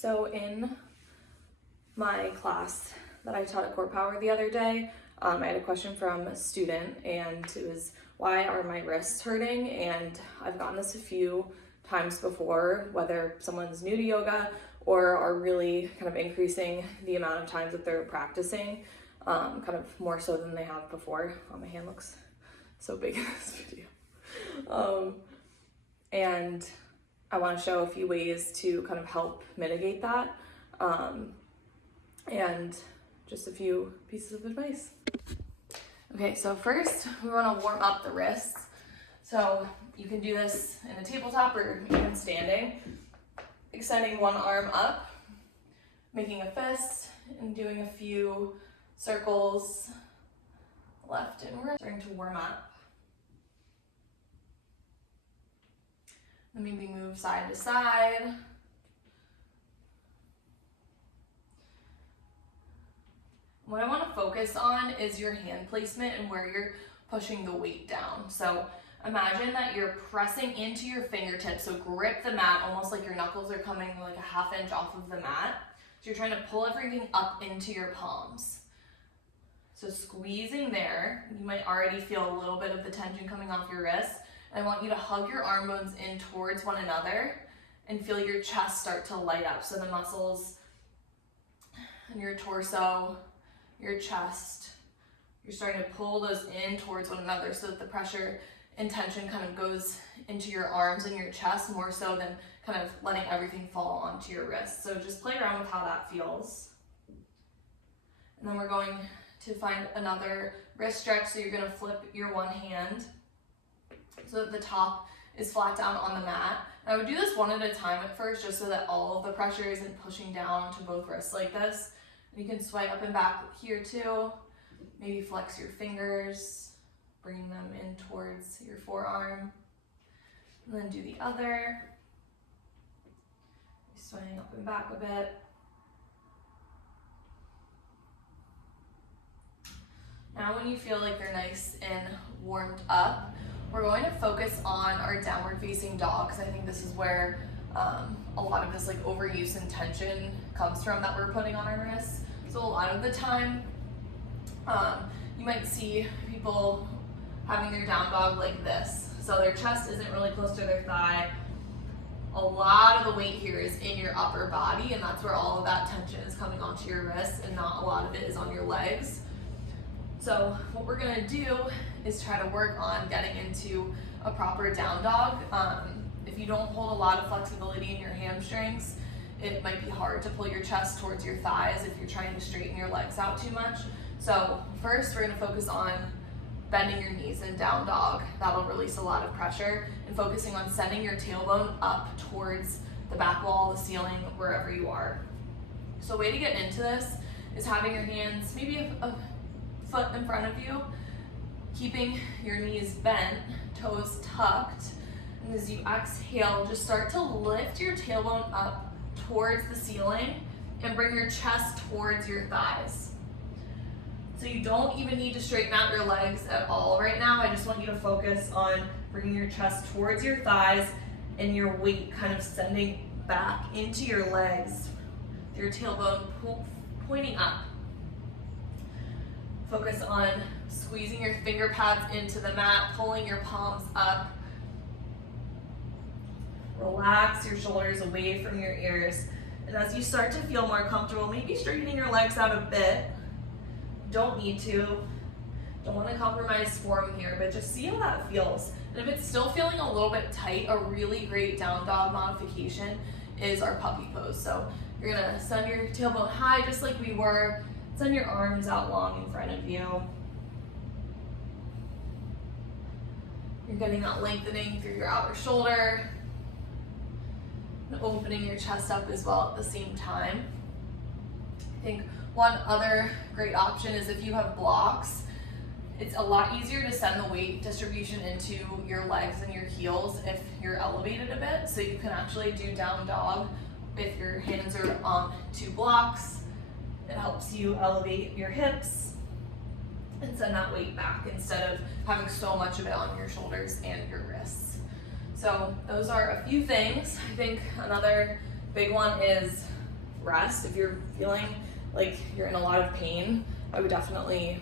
So in my class that I taught at Core Power the other day, I had a question from a student, and it was, why are my wrists hurting? And I've gotten this a few times before, whether someone's new to yoga or are really kind of increasing the amount of times that they're practicing, kind of more so than they have before. Oh, my hand looks so big in this video. And I want to show a few ways to kind of help mitigate that, and just a few pieces of advice. Okay, so first we want to warm up the wrists. So you can do this in a tabletop or even standing, extending one arm up, making a fist, and doing a few circles left and right, starting to warm up. Then maybe move side to side. What I want to focus on is your hand placement and where you're pushing the weight down. So imagine that you're pressing into your fingertips, so grip the mat almost like your knuckles are coming like a ½ inch off of the mat. So you're trying to pull everything up into your palms. So squeezing there, you might already feel a little bit of the tension coming off your wrist. I want you to hug your arm bones in towards one another and feel your chest start to light up. So the muscles in your torso, your chest, you're starting to pull those in towards one another so that the pressure and tension kind of goes into your arms and your chest more so than kind of letting everything fall onto your wrists. So just play around with how that feels. And then we're going to find another wrist stretch. So you're going to flip your one hand so that the top is flat down on the mat. And I would do this one at a time at first, just so that all of the pressure isn't pushing down onto both wrists like this. You can swipe up and back here too. Maybe flex your fingers, bring them in towards your forearm. And then do the other. Swaying up and back a bit. Now when you feel like you're nice and warmed up, we're going to focus on our downward facing dog, because I think this is where a lot of this like overuse and tension comes from that we're putting on our wrists. So a lot of the time, you might see people having their down dog like this. So their chest isn't really close to their thigh. A lot of the weight here is in your upper body, and that's where all of that tension is coming onto your wrists, and not a lot of it is on your legs. So what we're gonna do is try to work on getting into a proper down dog. If you don't hold a lot of flexibility in your hamstrings, it might be hard to pull your chest towards your thighs if you're trying to straighten your legs out too much. So first we're gonna focus on bending your knees in down dog. That'll release a lot of pressure, and focusing on sending your tailbone up towards the back wall, the ceiling, wherever you are. So a way to get into this is having your hands maybe a foot in front of you, keeping your knees bent, toes tucked, and as you exhale, just start to lift your tailbone up towards the ceiling and bring your chest towards your thighs. So you don't even need to straighten out your legs at all right now. I just want you to focus on bringing your chest towards your thighs and your weight kind of sending back into your legs, your tailbone pointing up. Focus on squeezing your finger pads into the mat, pulling your palms up. Relax your shoulders away from your ears. And as you start to feel more comfortable, maybe straightening your legs out a bit. Don't need to. Don't want to compromise form here, but just see how that feels. And if it's still feeling a little bit tight, a really great down dog modification is our puppy pose. So you're gonna send your tailbone high just like we were. Send your arms out long in front of you. You're getting that lengthening through your outer shoulder and opening your chest up as well at the same time. I think one other great option is if you have blocks, it's a lot easier to send the weight distribution into your legs and your heels if you're elevated a bit. So you can actually do down dog if your hands are on 2 blocks. It helps you elevate your hips and send that weight back instead of having so much of it on your shoulders and your wrists. So those are a few things. I think another big one is rest. If you're feeling like you're in a lot of pain, I would definitely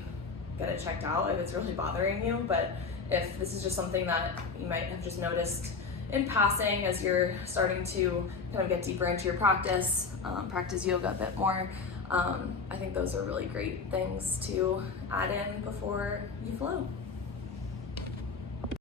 get it checked out if it's really bothering you. But if this is just something that you might have just noticed in passing as you're starting to kind of get deeper into your practice, practice yoga a bit more, I think those are really great things to add in before you flow.